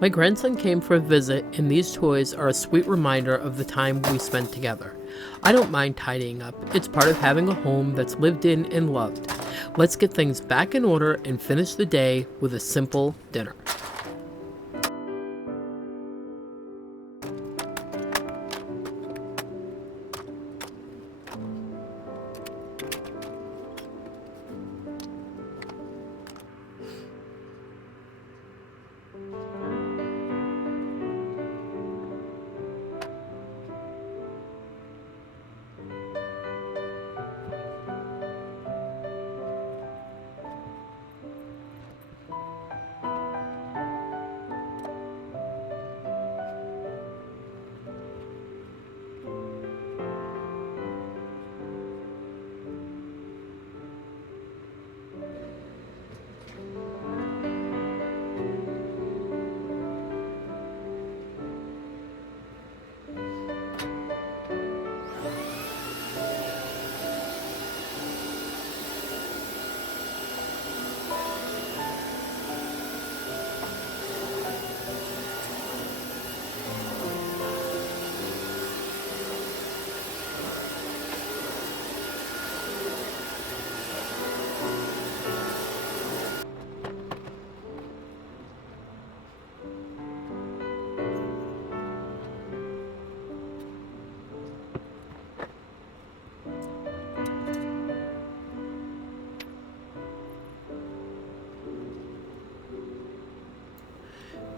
My grandson came for a visit, and these toys are a sweet reminder of the time we spent together. I don't mind tidying up. It's part of having a home that's lived in and loved. Let's get things back in order and finish the day with a simple dinner.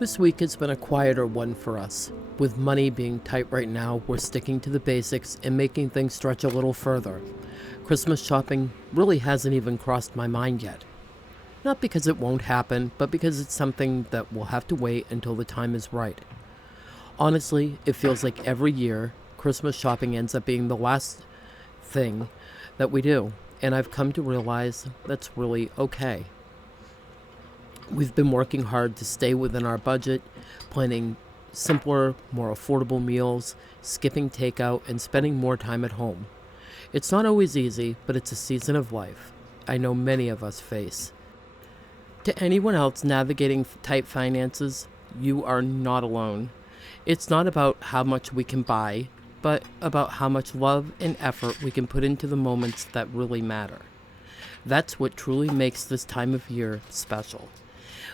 This week has been a quieter one for us. With money being tight right now, we're sticking to the basics and making things stretch a little further. Christmas shopping really hasn't even crossed my mind yet. Not because it won't happen, but because it's something that will have to wait until the time is right. Honestly, it feels like every year, Christmas shopping ends up being the last thing that we do, and I've come to realize that's really okay. We've been working hard to stay within our budget, planning simpler, more affordable meals, skipping takeout, and spending more time at home. It's not always easy, but it's a season of life I know many of us face. To anyone else navigating tight finances, you are not alone. It's not about how much we can buy, but about how much love and effort we can put into the moments that really matter. That's what truly makes this time of year special.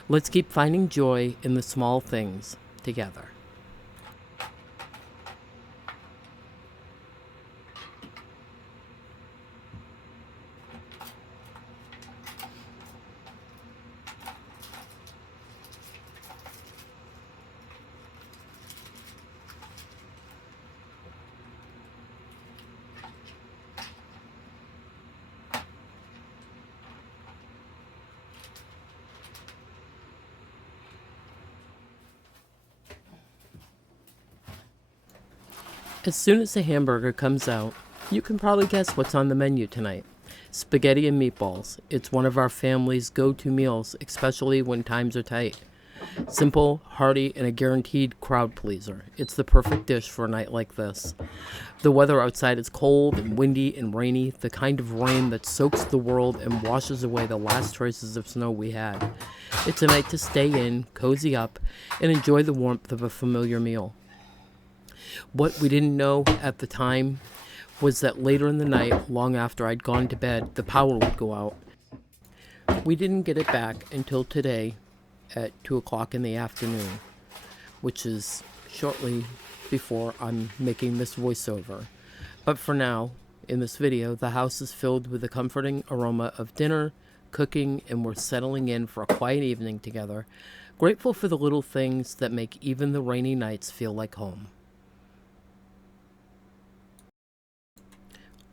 Let's keep finding joy in the small things together. As soon as the hamburger comes out, you can probably guess what's on the menu tonight. Spaghetti and meatballs. It's one of our family's go-to meals, especially when times are tight. Simple, hearty, and a guaranteed crowd pleaser. It's the perfect dish for a night like this. The weather outside is cold and windy and rainy, the kind of rain that soaks the world and washes away the last traces of snow we had. It's a night to stay in, cozy up, and enjoy the warmth of a familiar meal. What we didn't know at the time was that later in the night, long after I'd gone to bed, the power would go out. We didn't get it back until today at 2 o'clock in the afternoon, which is shortly before I'm making this voiceover. But for now, in this video, the house is filled with the comforting aroma of dinner, cooking, and we're settling in for a quiet evening together, grateful for the little things that make even the rainy nights feel like home.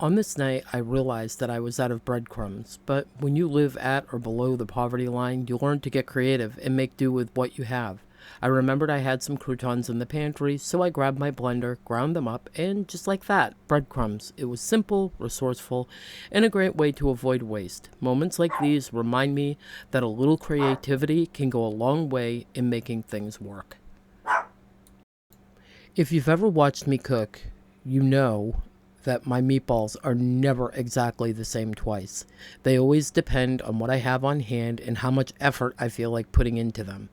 On this night, I realized that I was out of breadcrumbs, but when you live at or below the poverty line, you learn to get creative and make do with what you have. I remembered I had some croutons in the pantry, so I grabbed my blender, ground them up, and just like that, breadcrumbs. It was simple, resourceful, and a great way to avoid waste. Moments like these remind me that a little creativity can go a long way in making things work. If you've ever watched me cook, you know that my meatballs are never exactly the same twice. They always depend on what I have on hand and how much effort I feel like putting into them.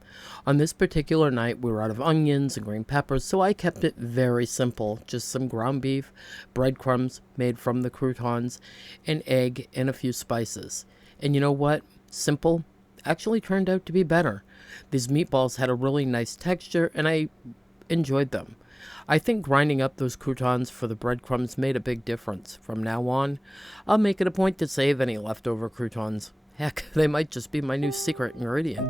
On this particular night, we were out of onions and green peppers, so I kept it very simple. Just some ground beef, breadcrumbs made from the croutons, an egg, and a few spices. And you know what? Simple actually turned out to be better. These meatballs had a really nice texture, and I enjoyed them. I think grinding up those croutons for the breadcrumbs made a big difference. From now on, I'll make it a point to save any leftover croutons. Heck, they might just be my new secret ingredient.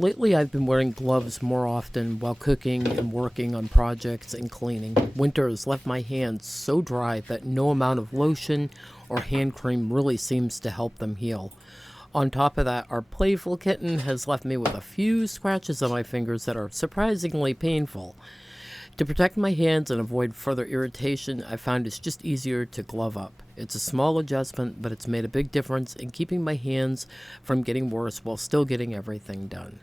Lately, I've been wearing gloves more often while cooking and working on projects and cleaning. Winter has left my hands so dry that no amount of lotion or hand cream really seems to help them heal. On top of that, our playful kitten has left me with a few scratches on my fingers that are surprisingly painful. To protect my hands and avoid further irritation, I found it's just easier to glove up. It's a small adjustment, but it's made a big difference in keeping my hands from getting worse while still getting everything done.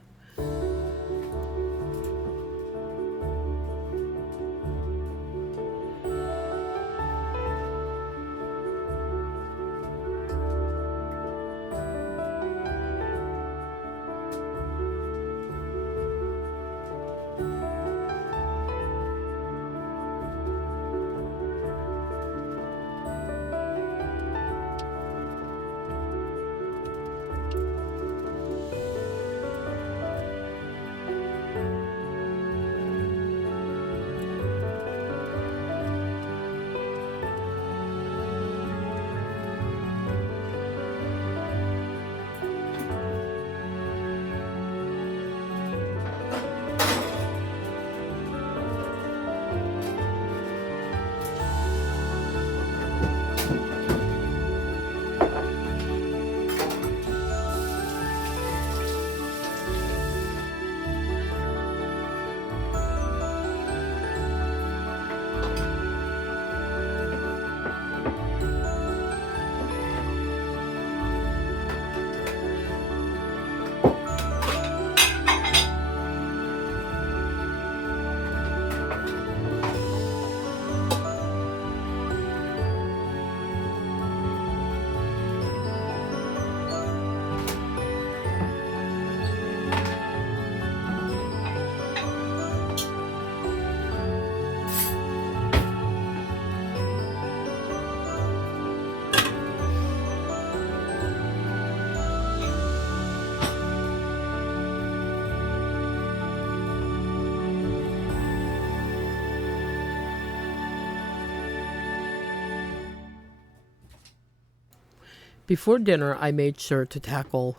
Before dinner, I made sure to tackle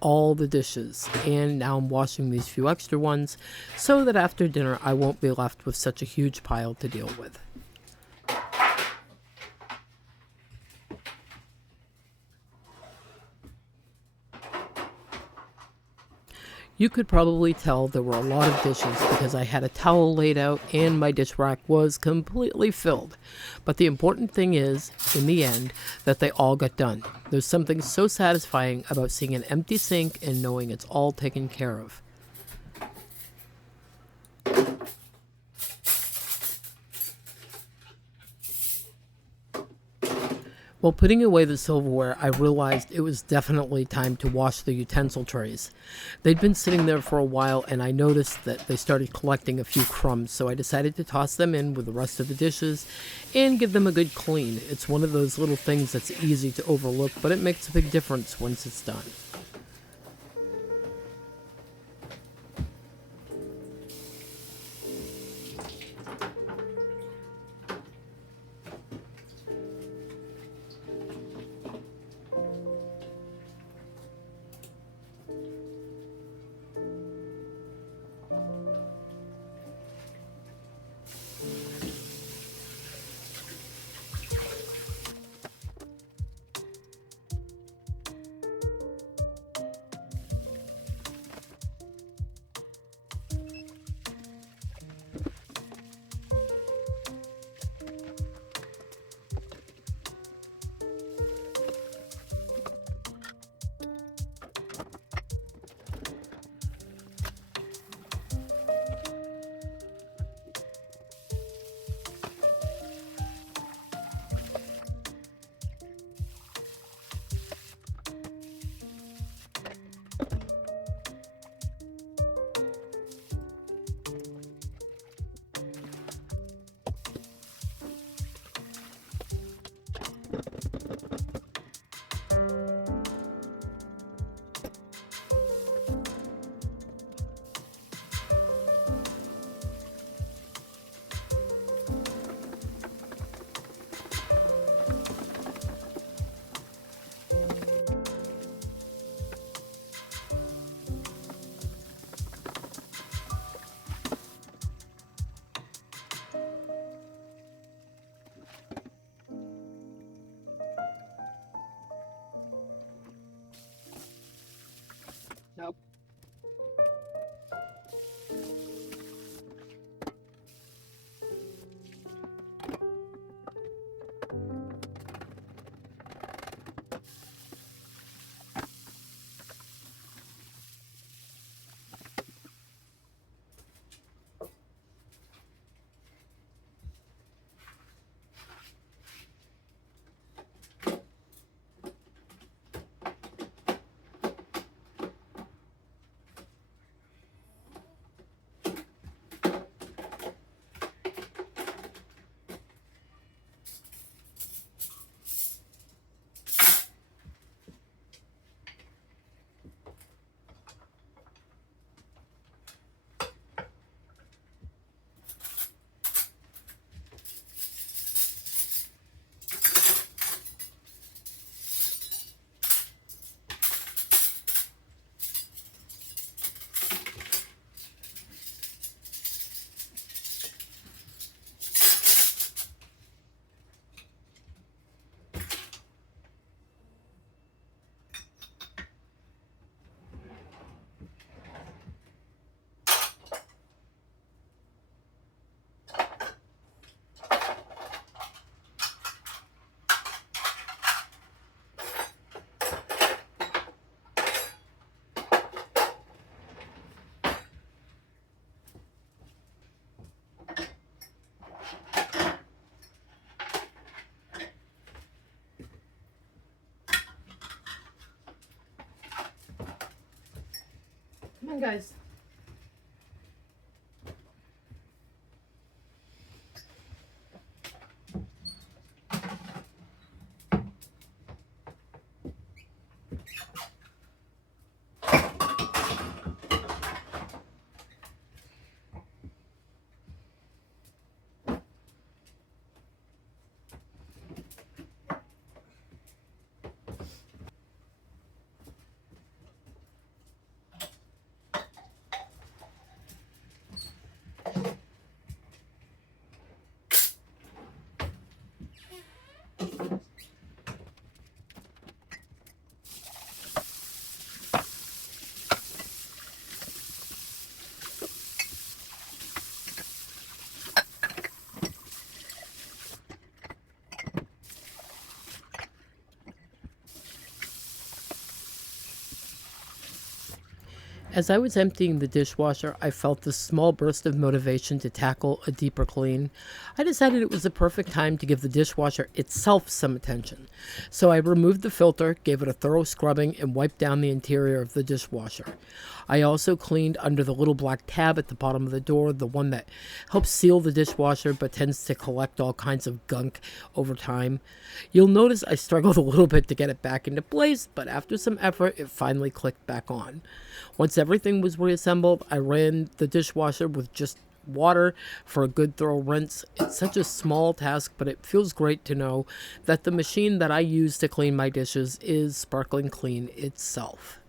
all the dishes, and now I'm washing these few extra ones so that after dinner I won't be left with such a huge pile to deal with. You could probably tell there were a lot of dishes because I had a towel laid out and my dish rack was completely filled. But the important thing is, in the end, that they all got done. There's something so satisfying about seeing an empty sink and knowing it's all taken care of. While putting away the silverware, I realized it was definitely time to wash the utensil trays. They'd been sitting there for a while, and I noticed that they started collecting a few crumbs, so I decided to toss them in with the rest of the dishes and give them a good clean. It's one of those little things that's easy to overlook, but it makes a big difference once it's done. Nope. Come on, guys. As I was emptying the dishwasher, I felt this small burst of motivation to tackle a deeper clean. I decided it was the perfect time to give the dishwasher itself some attention. So I removed the filter, gave it a thorough scrubbing, and wiped down the interior of the dishwasher. I also cleaned under the little black tab at the bottom of the door, the one that helps seal the dishwasher but tends to collect all kinds of gunk over time. You'll notice I struggled a little bit to get it back into place, but after some effort, it finally clicked back on. Once everything was reassembled, I ran the dishwasher with just water for a good thorough rinse. It's such a small task, but it feels great to know that the machine that I use to clean my dishes is sparkling clean itself.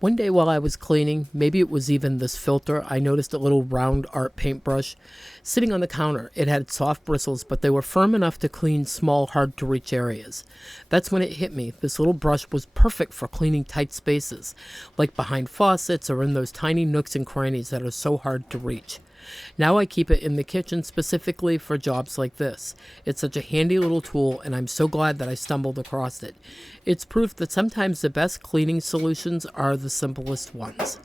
One day while I was cleaning, maybe it was even this filter, I noticed a little round art paintbrush sitting on the counter. It had soft bristles, but they were firm enough to clean small, hard-to-reach areas. That's when it hit me. This little brush was perfect for cleaning tight spaces, like behind faucets or in those tiny nooks and crannies that are so hard to reach. Now I keep it in the kitchen specifically for jobs like this. It's such a handy little tool, and I'm so glad that I stumbled across it. It's proof that sometimes the best cleaning solutions are the simplest ones.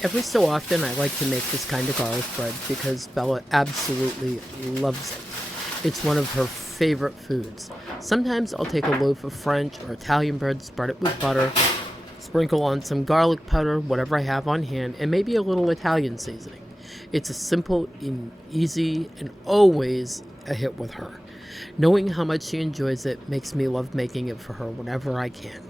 Every so often, I like to make this kind of garlic bread because Bella absolutely loves it. It's one of her favorite foods. Sometimes I'll take a loaf of French or Italian bread, spread it with butter, sprinkle on some garlic powder, whatever I have on hand, and maybe a little Italian seasoning. It's a simple and easy and always a hit with her. Knowing how much she enjoys it makes me love making it for her whenever I can.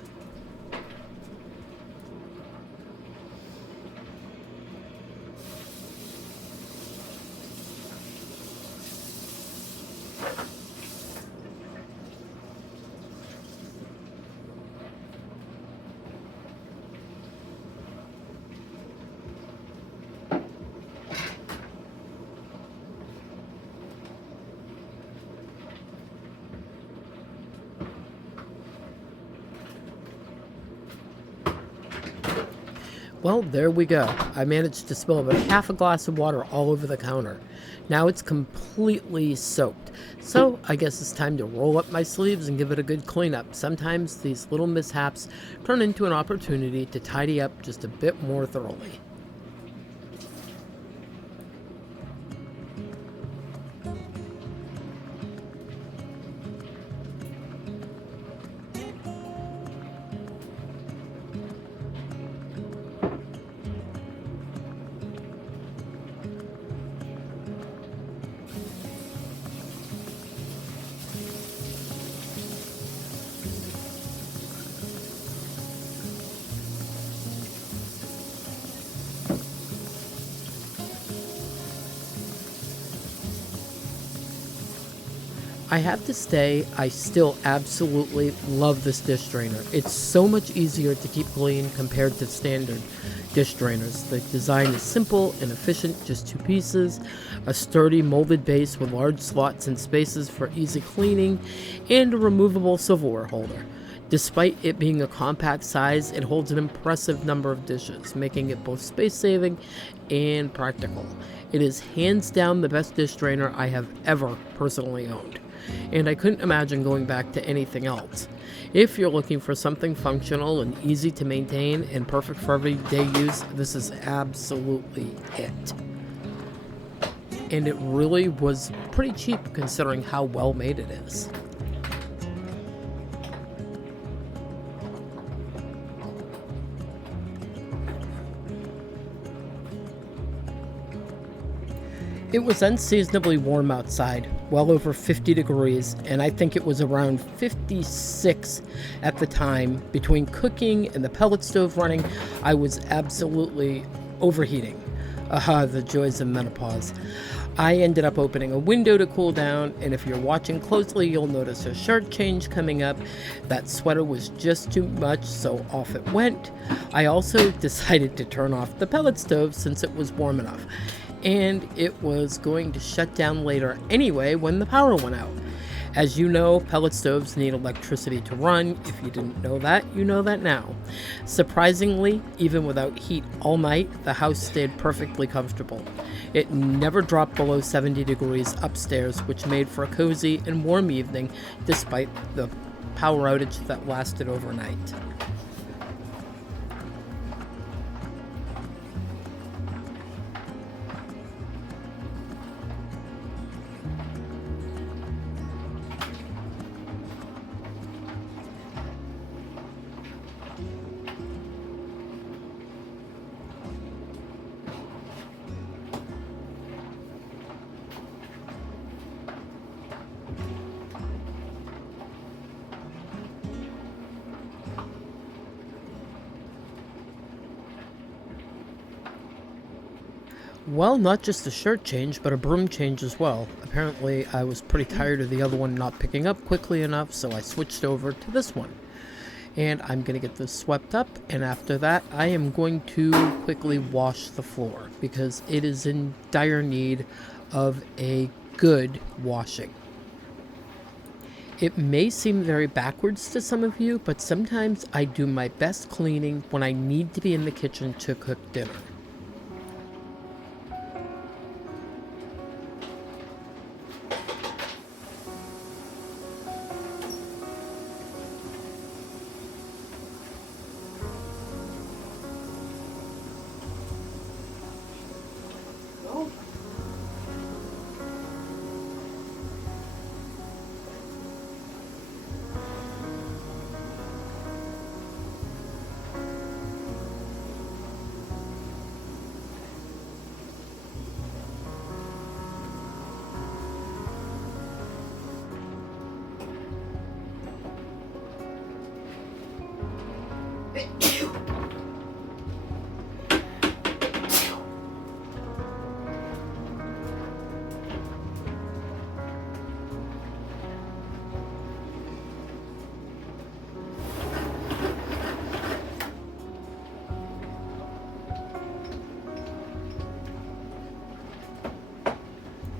Well, there we go. I managed to spill about half a glass of water all over the counter. Now it's completely soaked. So I guess it's time to roll up my sleeves and give it a good cleanup. Sometimes these little mishaps turn into an opportunity to tidy up just a bit more thoroughly. I have to say, I still absolutely love this dish drainer. It's so much easier to keep clean compared to standard dish drainers. The design is simple and efficient, just two pieces, a sturdy molded base with large slots and spaces for easy cleaning, and a removable silverware holder. Despite it being a compact size, it holds an impressive number of dishes, making it both space-saving and practical. It is hands down the best dish drainer I have ever personally owned, and I couldn't imagine going back to anything else. If you're looking for something functional and easy to maintain and perfect for everyday use, this is absolutely it. And it really was pretty cheap considering how well made it is. It was unseasonably warm outside, well over 50 degrees, and I think it was around 56 at the time. Between cooking and the pellet stove running, I was absolutely overheating. Aha, the joys of menopause. I ended up opening a window to cool down, and if you're watching closely, you'll notice a shirt change coming up. That sweater was just too much, so off it went. I also decided to turn off the pellet stove since it was warm enough, and it was going to shut down later anyway when the power went out. As you know, pellet stoves need electricity to run. If you didn't know that, you know that now. Surprisingly, even without heat all night, the house stayed perfectly comfortable. It never dropped below 70 degrees upstairs, which made for a cozy and warm evening despite the power outage that lasted overnight. Well, not just a shirt change, but a broom change as well. Apparently, I was pretty tired of the other one not picking up quickly enough, so I switched over to this one. And I'm going to get this swept up, and after that, I am going to quickly wash the floor, because it is in dire need of a good washing. It may seem very backwards to some of you, but sometimes I do my best cleaning when I need to be in the kitchen to cook dinner.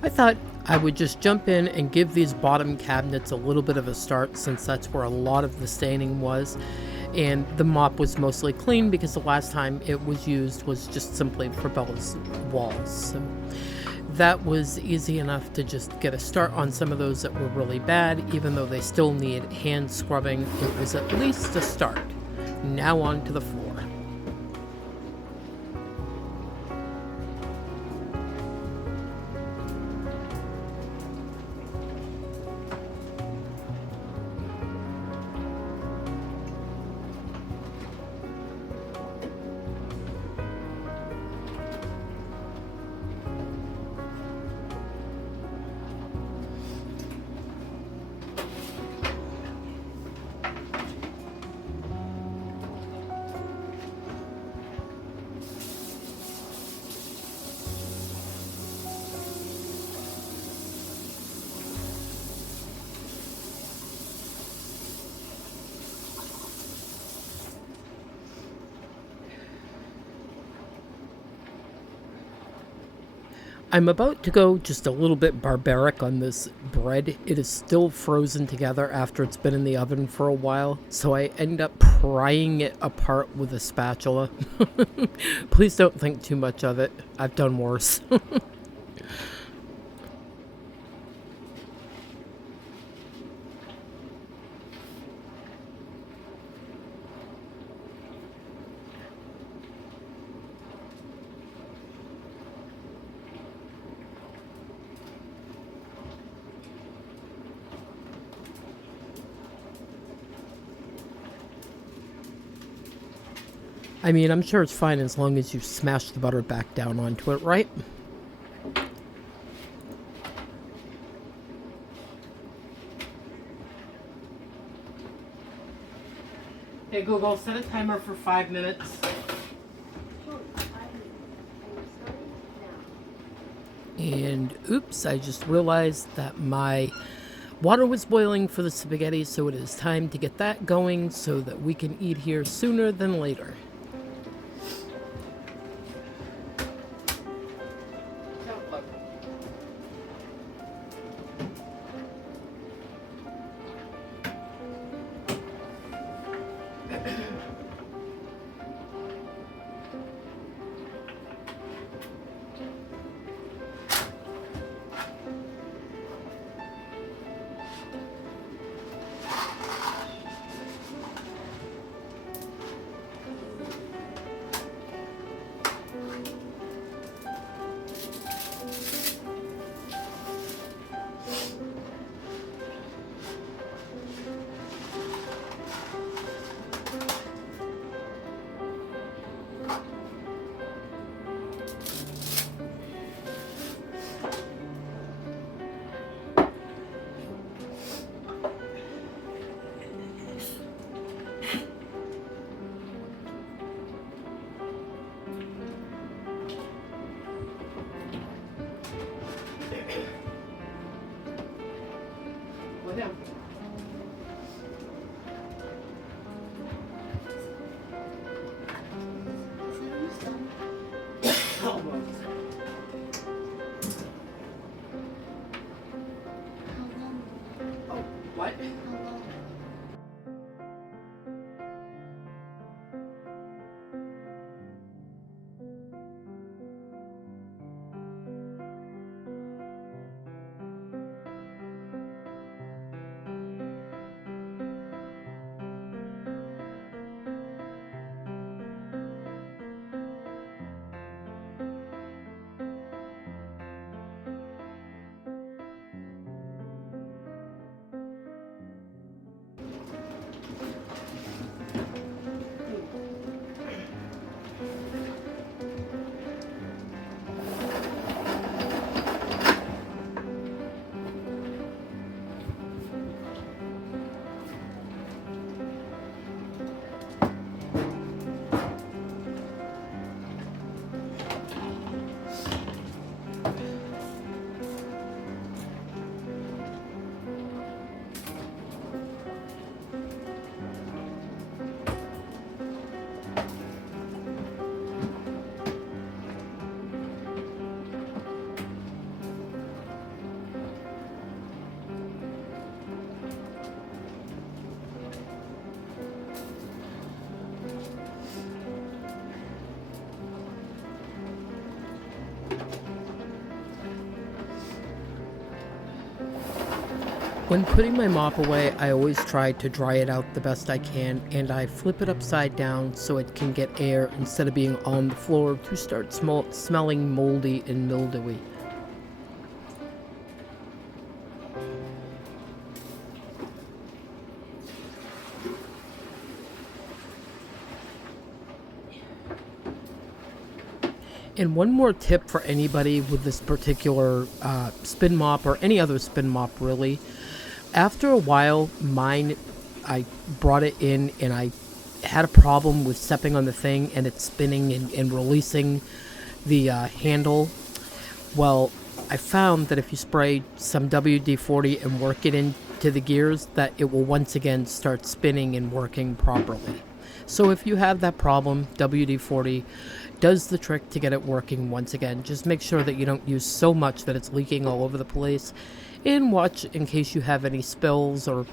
I thought I would just jump in and give these bottom cabinets a little bit of a start, since that's where a lot of the staining was. And the mop was mostly clean because the last time it was used was just simply for Bella's walls. So that was easy enough to just get a start on some of those that were really bad. Even though they still need hand scrubbing, it was at least a start. Now on to the floor. I'm about to go just a little bit barbaric on this bread. It is still frozen together after it's been in the oven for a while, so I end up prying it apart with a spatula. Please don't think too much of it. I've done worse. I mean, I'm sure it's fine as long as you smash the butter back down onto it, right? Hey Google, set a timer for 5 minutes. And oops, I just realized that my water was boiling for the spaghetti, so it is time to get that going so that we can eat here sooner than later. What? When putting my mop away, I always try to dry it out the best I can, and I flip it upside down so it can get air instead of being on the floor to start smelling moldy and mildewy. And one more tip for anybody with this particular spin mop or any other spin mop really. After a while, mine, I brought it in and I had a problem with stepping on the thing and it spinning and releasing the handle. Well, I found that if you spray some WD-40 and work it into the gears, that it will once again start spinning and working properly. So if you have that problem, WD-40 does the trick to get it working once again. Just make sure that you don't use so much that it's leaking all over the place, and watch in case you have any spills or,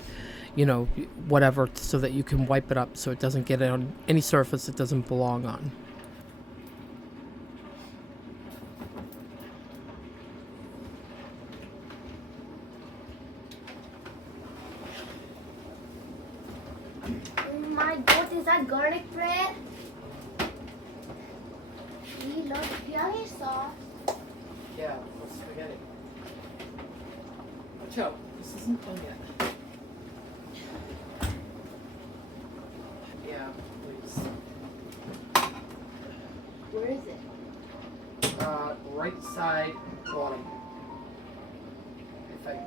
you know, whatever, so that you can wipe it up so it doesn't get on any surface it doesn't belong on. Oh my god, is that garlic bread? We love yummy sauce. Yeah, let's spaghetti. Watch out, this isn't done yet. Yeah, please. Where is it? Right side bottom, I think.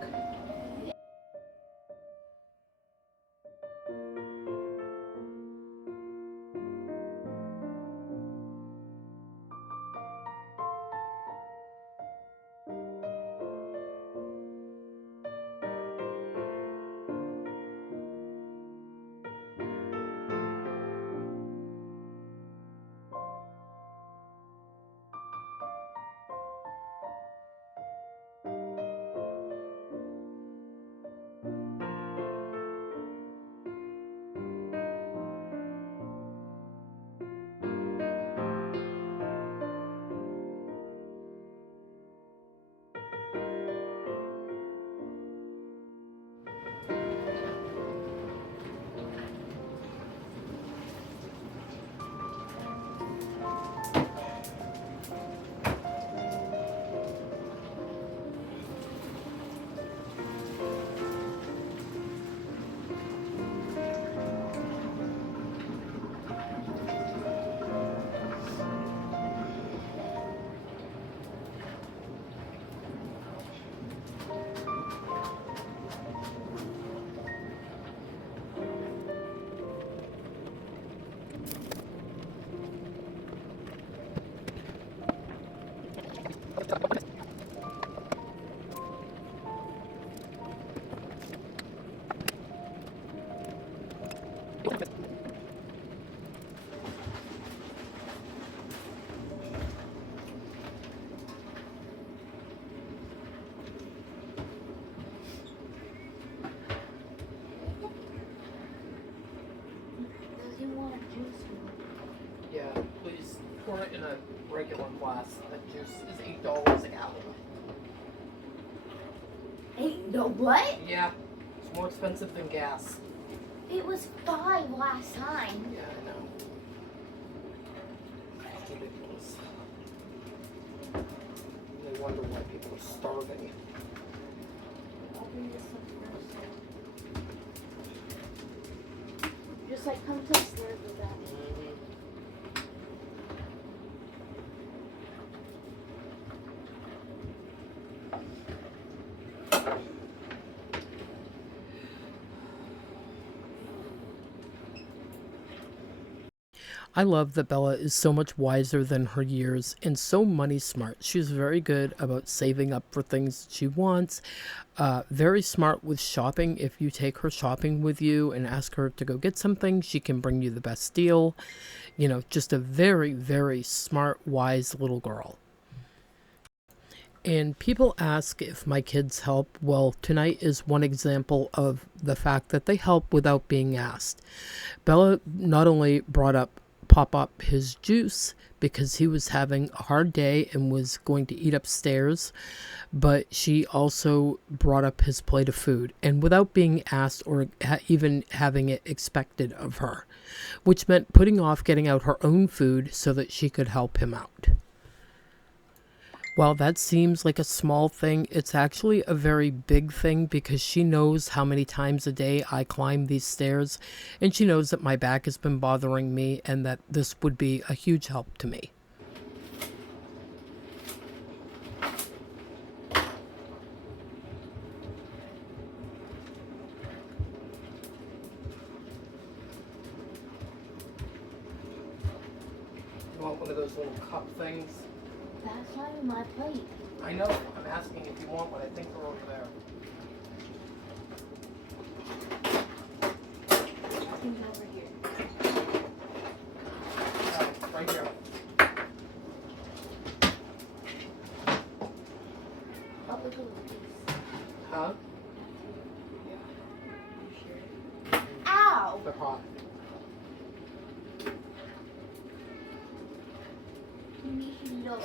Does he want a juice? Yeah, please pour it in a regular glass. That juice is $8 a gallon. The what? Yeah, it's more expensive than gas. It was $5 last time. Yeah, I know. It's ridiculous. They wonder why people are starving. I'll bring this up first. Just like come to slurp with that. I love that Bella is so much wiser than her years and so money smart. She's very good about saving up for things she wants. Very smart with shopping. If you take her shopping with you and ask her to go get something, she can bring you the best deal. You know, just a very, very smart, wise little girl. And people ask if my kids help. Well, tonight is one example of the fact that they help without being asked. Bella not only brought up pop up his juice because he was having a hard day and was going to eat upstairs. But she also brought up his plate of food, and without being asked or even having it expected of her, which meant putting off getting out her own food so that she could help him out. While that seems like a small thing, it's actually a very big thing because she knows how many times a day I climb these stairs, and she knows that my back has been bothering me and that this would be a huge help to me. You want one of those little cup things? That's not in my plate. I know. I'm asking if you want one. I think they're over there. I think over here. Yeah, right here. Oh, look at this. Huh? Ow! They're hot.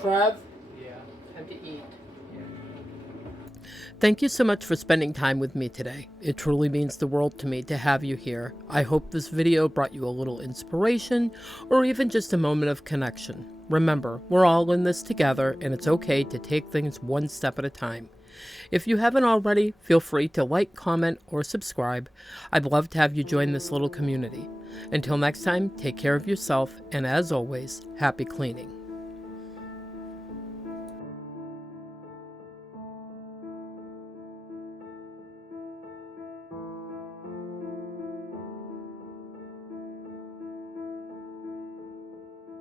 Trev? Yeah. Time to eat. Thank you so much for spending time with me today. It truly means the world to me to have you here. I hope this video brought you a little inspiration or even just a moment of connection. Remember, we're all in this together and it's okay to take things one step at a time. If you haven't already, feel free to like, comment, or subscribe. I'd love to have you join this little community. Until next time, take care of yourself, and as always, happy cleaning.